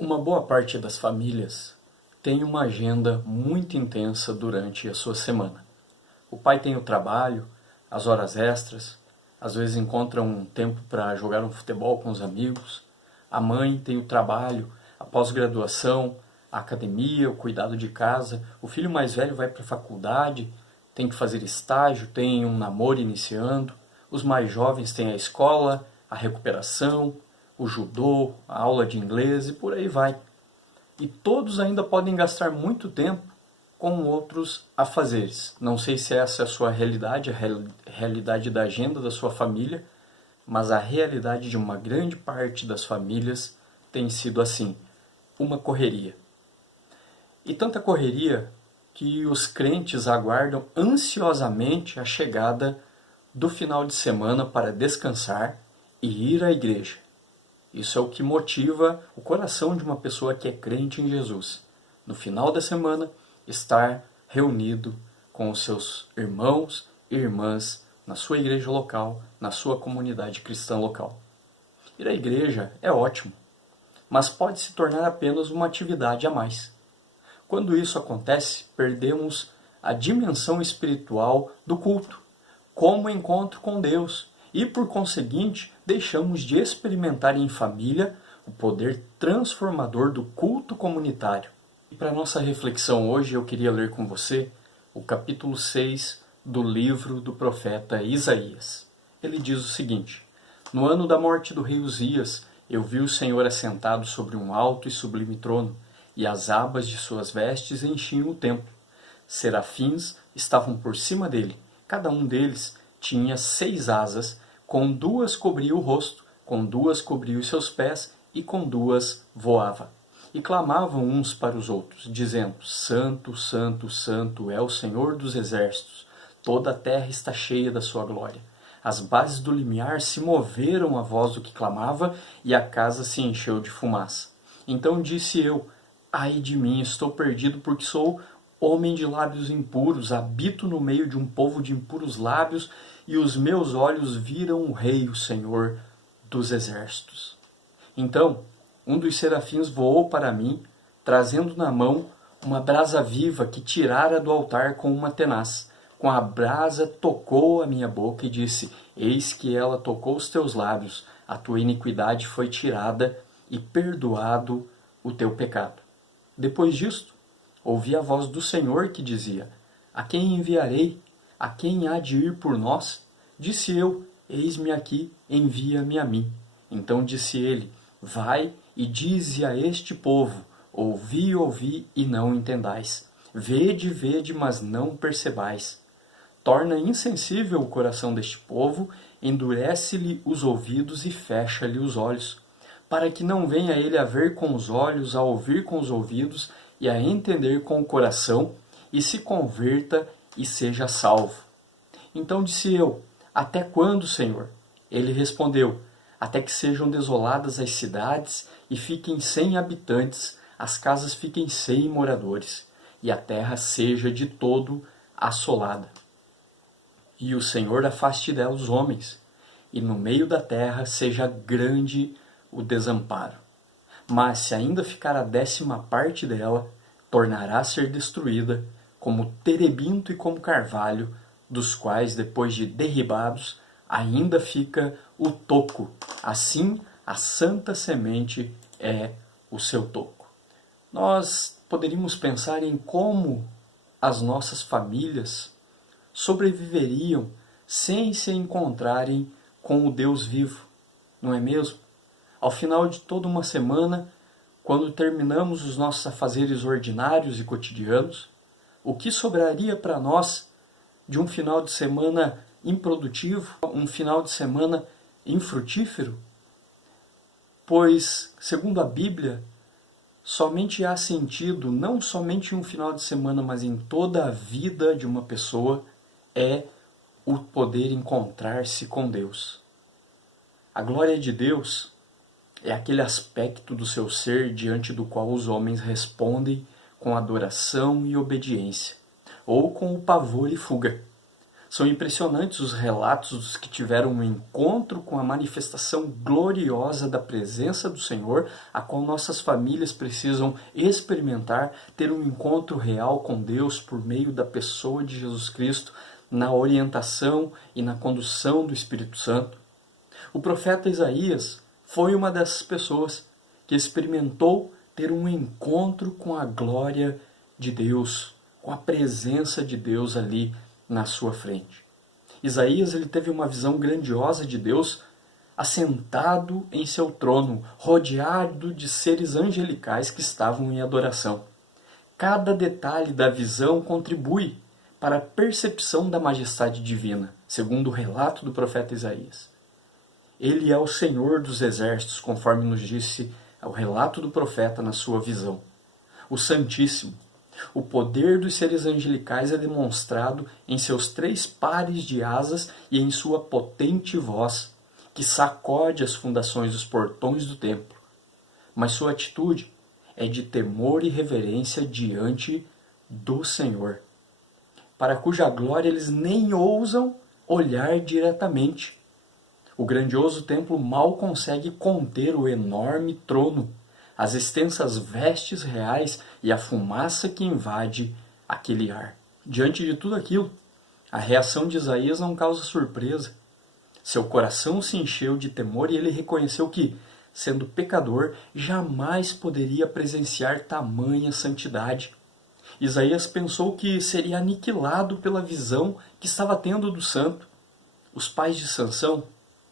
Uma boa parte das famílias tem uma agenda muito intensa durante a sua semana. O pai tem o trabalho, as horas extras, às vezes encontra um tempo para jogar um futebol com os amigos. A mãe tem o trabalho, a pós-graduação, a academia, o cuidado de casa. O filho mais velho vai para a faculdade, tem que fazer estágio, tem um namoro iniciando. Os mais jovens têm a escola, a recuperação, o judô, a aula de inglês e por aí vai. E todos ainda podem gastar muito tempo com outros afazeres. Não sei se essa é a sua realidade, a realidade da agenda da sua família, mas a realidade de uma grande parte das famílias tem sido assim, uma correria. E tanta correria que os crentes aguardam ansiosamente a chegada do final de semana para descansar e ir à igreja. Isso é o que motiva o coração de uma pessoa que é crente em Jesus. No final da semana, estar reunido com os seus irmãos e irmãs na sua igreja local, na sua comunidade cristã local. Ir à igreja é ótimo, mas pode se tornar apenas uma atividade a mais. Quando isso acontece, perdemos a dimensão espiritual do culto, como encontro com Deus, e por conseguinte, deixamos de experimentar em família o poder transformador do culto comunitário. E para nossa reflexão hoje, eu queria ler com você o capítulo 6 do livro do profeta Isaías. Ele diz o seguinte: No ano da morte do rei Uzias, eu vi o Senhor assentado sobre um alto e sublime trono, e as abas de suas vestes enchiam o templo. Serafins estavam por cima dele, cada um deles tinha 6 asas, com 2 cobria o rosto, com 2 cobria os seus pés, e com 2 voava. E clamavam uns para os outros, dizendo: Santo, Santo, Santo é o Senhor dos exércitos, toda a terra está cheia da sua glória. As bases do limiar se moveram à voz do que clamava, e a casa se encheu de fumaça. Então disse eu: Ai de mim, estou perdido, porque sou homem de lábios impuros, habito no meio de um povo de impuros lábios, e os meus olhos viram o Rei, o Senhor dos exércitos. Então, um dos serafins voou para mim, trazendo na mão uma brasa viva que tirara do altar com uma tenaz. Com a brasa tocou a minha boca e disse: Eis que ela tocou os teus lábios, a tua iniquidade foi tirada e perdoado o teu pecado. Depois disto, ouvi a voz do Senhor que dizia: A quem enviarei? A quem há de ir por nós? Disse eu: Eis-me aqui, envia-me a mim. Então disse ele: Vai e dize a este povo: Ouvi, ouvi e não entendais. Vede, vede, mas não percebais. Torna insensível o coração deste povo, endurece-lhe os ouvidos e fecha-lhe os olhos, para que não venha ele a ver com os olhos, a ouvir com os ouvidos e a entender com o coração, e se converta e seja salvo. Então disse eu: Até quando, Senhor? Ele respondeu: Até que sejam desoladas as cidades e fiquem sem habitantes, as casas fiquem sem moradores, e a terra seja de todo assolada. E o Senhor afaste dela os homens, e no meio da terra seja grande o desamparo. Mas se ainda ficar a 10ª parte dela, tornará a ser destruída, como terebinto e como carvalho, dos quais, depois de derribados, ainda fica o toco. Assim, a santa semente é o seu toco. Nós poderíamos pensar em como as nossas famílias sobreviveriam sem se encontrarem com o Deus vivo, não é mesmo? Ao final de toda uma semana, quando terminamos os nossos afazeres ordinários e cotidianos, o que sobraria para nós de um final de semana improdutivo, um final de semana infrutífero? Pois, segundo a Bíblia, somente há sentido, não somente em um final de semana, mas em toda a vida de uma pessoa, é o poder encontrar-se com Deus. A glória de Deus é aquele aspecto do seu ser diante do qual os homens respondem com adoração e obediência, ou com o pavor e fuga. São impressionantes os relatos dos que tiveram um encontro com a manifestação gloriosa da presença do Senhor, a qual nossas famílias precisam experimentar, ter um encontro real com Deus por meio da pessoa de Jesus Cristo, na orientação e na condução do Espírito Santo. O profeta Isaías foi uma dessas pessoas que experimentou ter um encontro com a glória de Deus, com a presença de Deus ali na sua frente. Isaías ele teve uma visão grandiosa de Deus assentado em seu trono, rodeado de seres angelicais que estavam em adoração. Cada detalhe da visão contribui para a percepção da majestade divina, segundo o relato do profeta Isaías. Ele é o Senhor dos exércitos, conforme nos disse o relato do profeta na sua visão. O Santíssimo. O poder dos seres angelicais é demonstrado em seus 3 pares de asas e em sua potente voz, que sacode as fundações dos portões do templo. Mas sua atitude é de temor e reverência diante do Senhor, para cuja glória eles nem ousam olhar diretamente. O grandioso templo mal consegue conter o enorme trono, as extensas vestes reais e a fumaça que invade aquele ar. Diante de tudo aquilo, a reação de Isaías não causa surpresa. Seu coração se encheu de temor e ele reconheceu que, sendo pecador, jamais poderia presenciar tamanha santidade. Isaías pensou que seria aniquilado pela visão que estava tendo do santo. Os pais de Sansão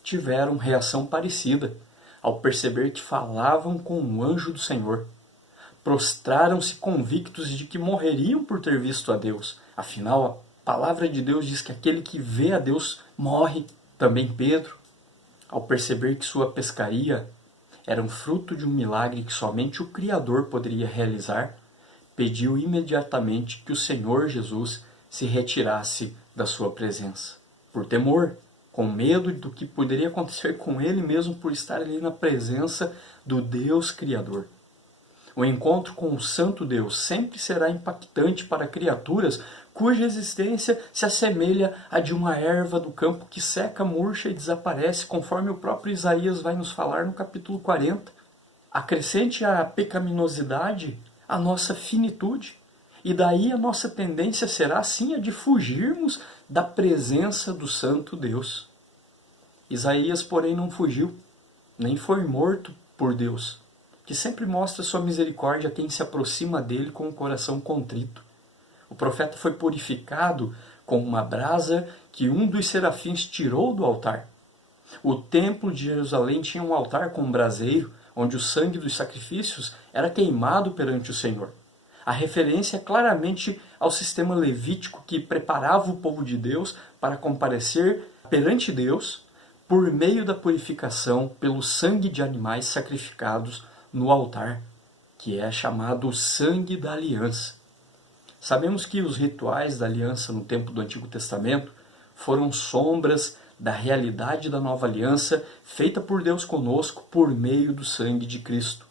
tiveram reação parecida ao perceber que falavam com um anjo do Senhor. Prostraram-se convictos de que morreriam por ter visto a Deus. Afinal, a palavra de Deus diz que aquele que vê a Deus morre. Também Pedro, ao perceber que sua pescaria era um fruto de um milagre que somente o Criador poderia realizar, pediu imediatamente que o Senhor Jesus se retirasse da sua presença. Por temor, com medo do que poderia acontecer com ele mesmo por estar ali na presença do Deus Criador. O encontro com o Santo Deus sempre será impactante para criaturas cuja existência se assemelha à de uma erva do campo que seca, murcha e desaparece, conforme o próprio Isaías vai nos falar no capítulo 40. Acrescente à pecaminosidade a nossa finitude, e daí a nossa tendência será sim a de fugirmos da presença do Santo Deus. Isaías, porém, não fugiu, nem foi morto por Deus, que sempre mostra sua misericórdia a quem se aproxima dele com o coração contrito. O profeta foi purificado com uma brasa que um dos serafins tirou do altar. O templo de Jerusalém tinha um altar com um braseiro, onde o sangue dos sacrifícios era queimado perante o Senhor. A referência é claramente ao sistema levítico que preparava o povo de Deus para comparecer perante Deus por meio da purificação pelo sangue de animais sacrificados no altar, que é chamado sangue da aliança. Sabemos que os rituais da aliança no tempo do Antigo Testamento foram sombras da realidade da nova aliança feita por Deus conosco por meio do sangue de Cristo.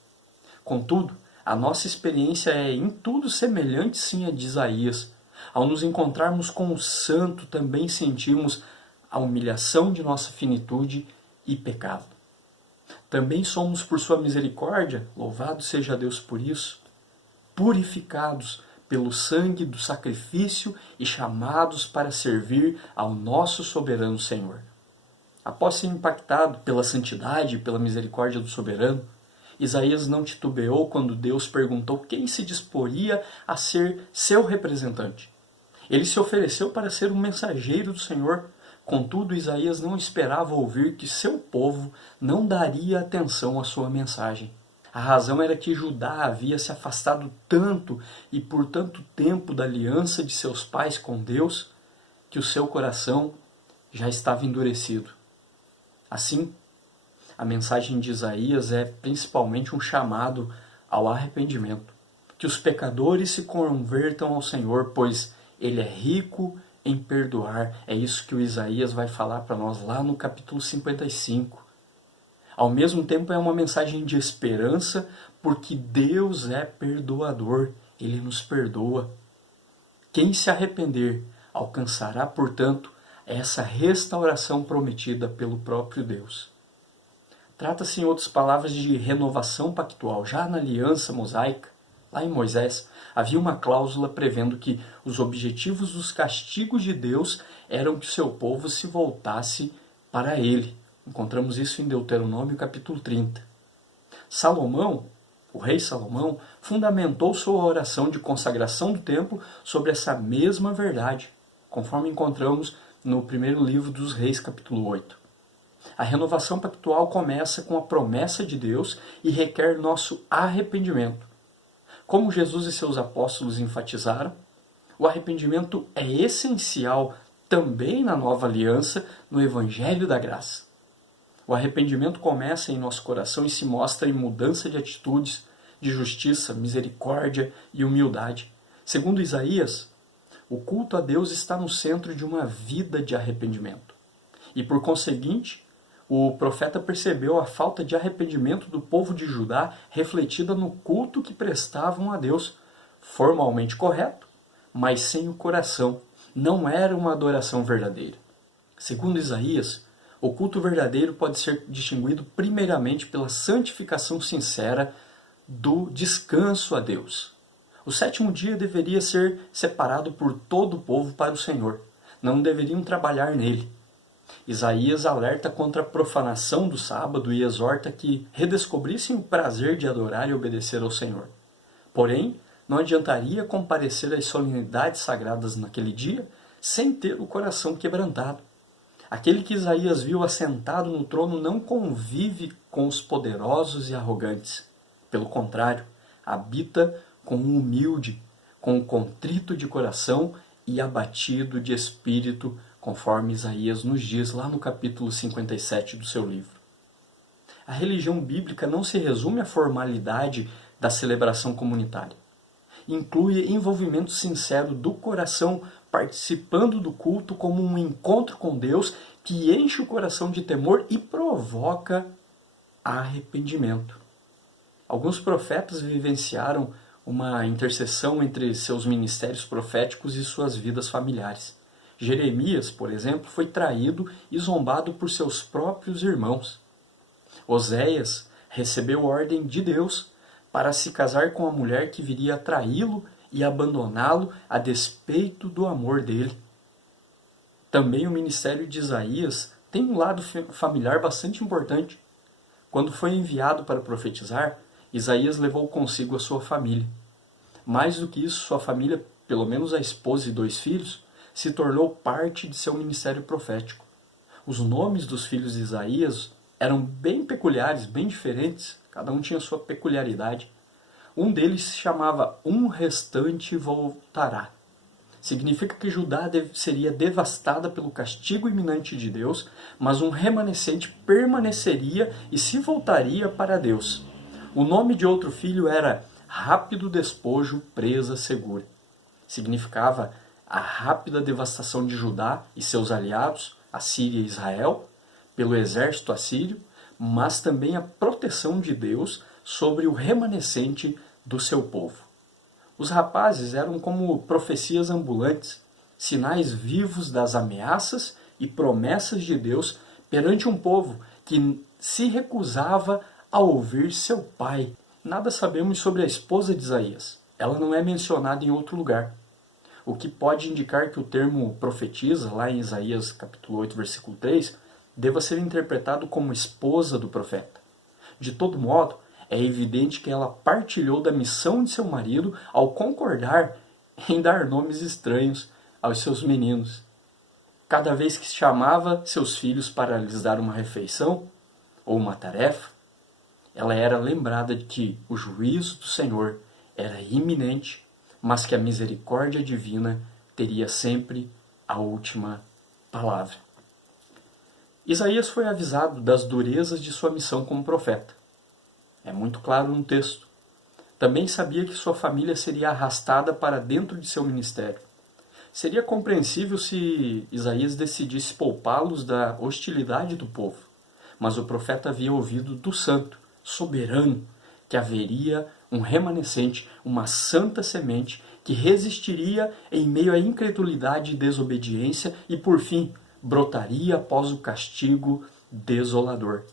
Contudo, a nossa experiência é em tudo semelhante sim a de Isaías. Ao nos encontrarmos com o Santo, também sentimos a humilhação de nossa finitude e pecado. Também somos, por sua misericórdia, louvado seja Deus por isso, purificados pelo sangue do sacrifício e chamados para servir ao nosso soberano Senhor. Após ser impactado pela santidade e pela misericórdia do soberano, Isaías não titubeou quando Deus perguntou quem se disporia a ser seu representante. Ele se ofereceu para ser um mensageiro do Senhor. Contudo, Isaías não esperava ouvir que seu povo não daria atenção à sua mensagem. A razão era que Judá havia se afastado tanto e por tanto tempo da aliança de seus pais com Deus, que o seu coração já estava endurecido. Assim, a mensagem de Isaías é principalmente um chamado ao arrependimento. Que os pecadores se convertam ao Senhor, pois Ele é rico em perdoar. É isso que o Isaías vai falar para nós lá no capítulo 55. Ao mesmo tempo é uma mensagem de esperança, porque Deus é perdoador, Ele nos perdoa. Quem se arrepender alcançará, portanto, é essa restauração prometida pelo próprio Deus. Trata-se, em outras palavras, de renovação pactual. Já na aliança mosaica, lá em Moisés, havia uma cláusula prevendo que os objetivos dos castigos de Deus eram que o seu povo se voltasse para ele. Encontramos isso em Deuteronômio capítulo 30. Salomão, o rei Salomão, fundamentou sua oração de consagração do templo sobre essa mesma verdade, conforme encontramos no primeiro livro dos Reis, capítulo 8. A renovação pactual começa com a promessa de Deus e requer nosso arrependimento. Como Jesus e seus apóstolos enfatizaram, o arrependimento é essencial também na nova aliança, no Evangelho da Graça. O arrependimento começa em nosso coração e se mostra em mudança de atitudes, de justiça, misericórdia e humildade. Segundo Isaías, o culto a Deus está no centro de uma vida de arrependimento. E por conseguinte, o profeta percebeu a falta de arrependimento do povo de Judá refletida no culto que prestavam a Deus, formalmente correto, mas sem o coração. Não era uma adoração verdadeira. Segundo Isaías, o culto verdadeiro pode ser distinguido primeiramente pela santificação sincera do descanso a Deus. O sétimo dia deveria ser separado por todo o povo para o Senhor. Não deveriam trabalhar nele. Isaías alerta contra a profanação do sábado e exorta que redescobrissem o prazer de adorar e obedecer ao Senhor. Porém, não adiantaria comparecer às solenidades sagradas naquele dia sem ter o coração quebrantado. Aquele que Isaías viu assentado no trono não convive com os poderosos e arrogantes. Pelo contrário, habita com o humilde, com o contrito de coração e abatido de espírito, conforme Isaías nos diz lá no capítulo 57 do seu livro. A religião bíblica não se resume à formalidade da celebração comunitária. Inclui envolvimento sincero do coração participando do culto como um encontro com Deus que enche o coração de temor e provoca arrependimento. Alguns profetas vivenciaram uma interseção entre seus ministérios proféticos e suas vidas familiares. Jeremias, por exemplo, foi traído e zombado por seus próprios irmãos. Oséias recebeu ordem de Deus para se casar com a mulher que viria a traí-lo e abandoná-lo a despeito do amor dele. Também o ministério de Isaías tem um lado familiar bastante importante. Quando foi enviado para profetizar, Isaías levou consigo a sua família. Mais do que isso, sua família, pelo menos a esposa e 2 filhos, se tornou parte de seu ministério profético. Os nomes dos filhos de Isaías eram bem peculiares, bem diferentes, cada um tinha sua peculiaridade. Um deles se chamava Um Restante Voltará. Significa que Judá seria devastada pelo castigo iminente de Deus, mas um remanescente permaneceria e se voltaria para Deus. O nome de outro filho era Rápido Despojo, Presa Segura. Significava a rápida devastação de Judá e seus aliados, a Síria e Israel, pelo exército assírio, mas também a proteção de Deus sobre o remanescente do seu povo. Os rapazes eram como profecias ambulantes, sinais vivos das ameaças e promessas de Deus perante um povo que se recusava a ouvir seu pai. Nada sabemos sobre a esposa de Isaías. Ela não é mencionada em outro lugar. O que pode indicar que o termo profetiza, lá em Isaías capítulo 8, versículo 3, deva ser interpretado como esposa do profeta. De todo modo, é evidente que ela partilhou da missão de seu marido ao concordar em dar nomes estranhos aos seus meninos. Cada vez que chamava seus filhos para lhes dar uma refeição ou uma tarefa, ela era lembrada de que o juízo do Senhor era iminente, mas que a misericórdia divina teria sempre a última palavra. Isaías foi avisado das durezas de sua missão como profeta. É muito claro no texto. Também sabia que sua família seria arrastada para dentro de seu ministério. Seria compreensível se Isaías decidisse poupá-los da hostilidade do povo, mas o profeta havia ouvido do santo, soberano, que haveria um remanescente, uma santa semente, que resistiria em meio à incredulidade e desobediência e, por fim, brotaria após o castigo desolador.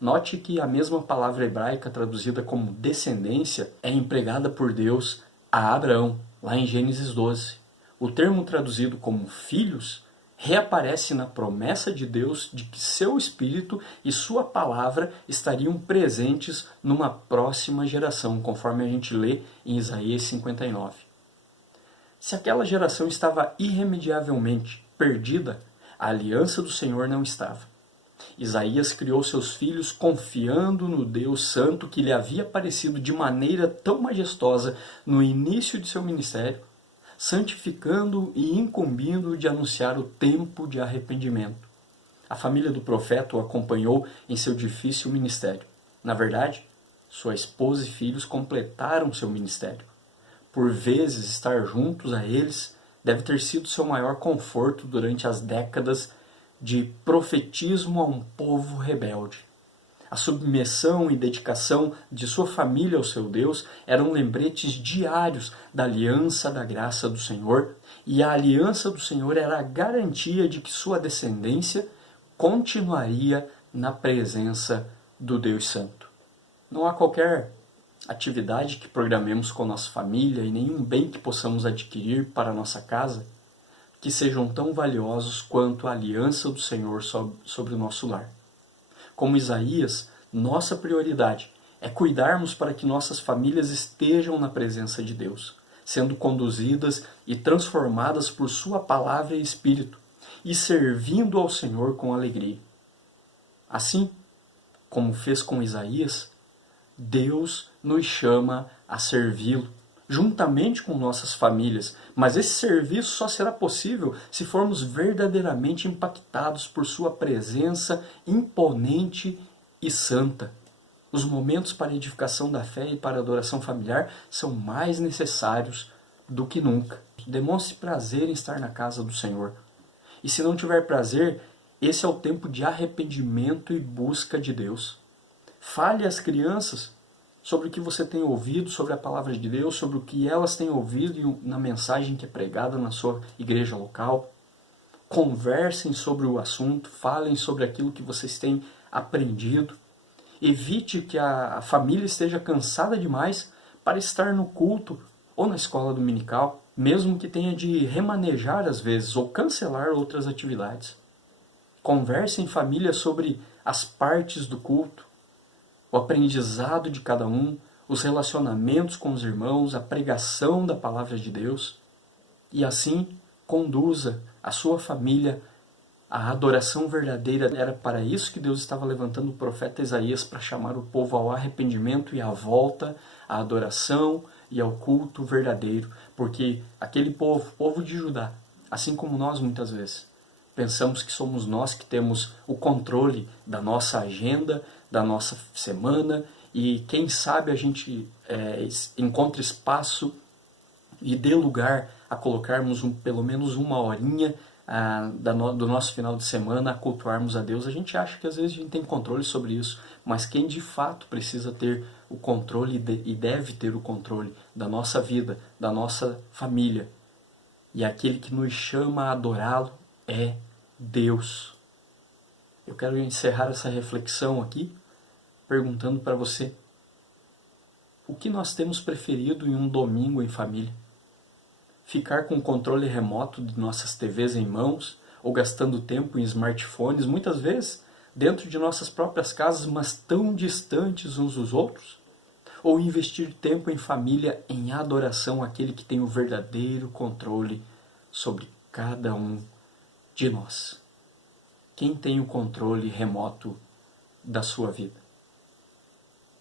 Note que a mesma palavra hebraica traduzida como descendência é empregada por Deus a Abraão, lá em Gênesis 12. O termo traduzido como filhos reaparece na promessa de Deus de que seu Espírito e sua palavra estariam presentes numa próxima geração, conforme a gente lê em Isaías 59. Se aquela geração estava irremediavelmente perdida, a aliança do Senhor não estava. Isaías criou seus filhos confiando no Deus Santo que lhe havia aparecido de maneira tão majestosa no início de seu ministério, santificando e incumbindo de anunciar o tempo de arrependimento. A família do profeta o acompanhou em seu difícil ministério. Na verdade, sua esposa e filhos completaram seu ministério. Por vezes, estar juntos a eles deve ter sido seu maior conforto durante as décadas de profetismo a um povo rebelde. A submissão e dedicação de sua família ao seu Deus eram lembretes diários da aliança da graça do Senhor, e a aliança do Senhor era a garantia de que sua descendência continuaria na presença do Deus Santo. Não há qualquer atividade que programemos com nossa família e nenhum bem que possamos adquirir para a nossa casa que sejam tão valiosos quanto a aliança do Senhor sobre o nosso lar. Como Isaías, nossa prioridade é cuidarmos para que nossas famílias estejam na presença de Deus, sendo conduzidas e transformadas por sua palavra e Espírito, e servindo ao Senhor com alegria. Assim, como fez com Isaías, Deus nos chama a servi-lo, juntamente com nossas famílias, mas esse serviço só será possível se formos verdadeiramente impactados por sua presença imponente e santa. Os momentos para a edificação da fé e para a adoração familiar são mais necessários do que nunca. Demonstre prazer em estar na casa do Senhor. E se não tiver prazer, esse é o tempo de arrependimento e busca de Deus. Fale às crianças sobre o que você tem ouvido, sobre a palavra de Deus, sobre o que elas têm ouvido na mensagem que é pregada na sua igreja local. Conversem sobre o assunto, falem sobre aquilo que vocês têm aprendido. Evite que a família esteja cansada demais para estar no culto ou na escola dominical, mesmo que tenha de remanejar às vezes ou cancelar outras atividades. Converse em família sobre as partes do culto, o aprendizado de cada um, os relacionamentos com os irmãos, a pregação da palavra de Deus. E assim, conduza a sua família à adoração verdadeira. Era para isso que Deus estava levantando o profeta Isaías, para chamar o povo ao arrependimento e à volta, à adoração e ao culto verdadeiro. Porque aquele povo, o povo de Judá, assim como nós muitas vezes, pensamos que somos nós que temos o controle da nossa agenda, da nossa semana, e quem sabe a gente encontre espaço e dê lugar a colocarmos pelo menos uma horinha do nosso final de semana a cultuarmos a Deus. A gente acha que às vezes a gente tem controle sobre isso, mas quem de fato precisa ter o controle e deve ter o controle da nossa vida, da nossa família, e aquele que nos chama a adorá-lo é Deus. Eu quero encerrar essa reflexão aqui perguntando para você: o que nós temos preferido em um domingo em família? Ficar com o controle remoto de nossas TVs em mãos ou gastando tempo em smartphones, muitas vezes dentro de nossas próprias casas, mas tão distantes uns dos outros? Ou investir tempo em família, em adoração àquele que tem o verdadeiro controle sobre cada um de nós? Quem tem o controle remoto da sua vida?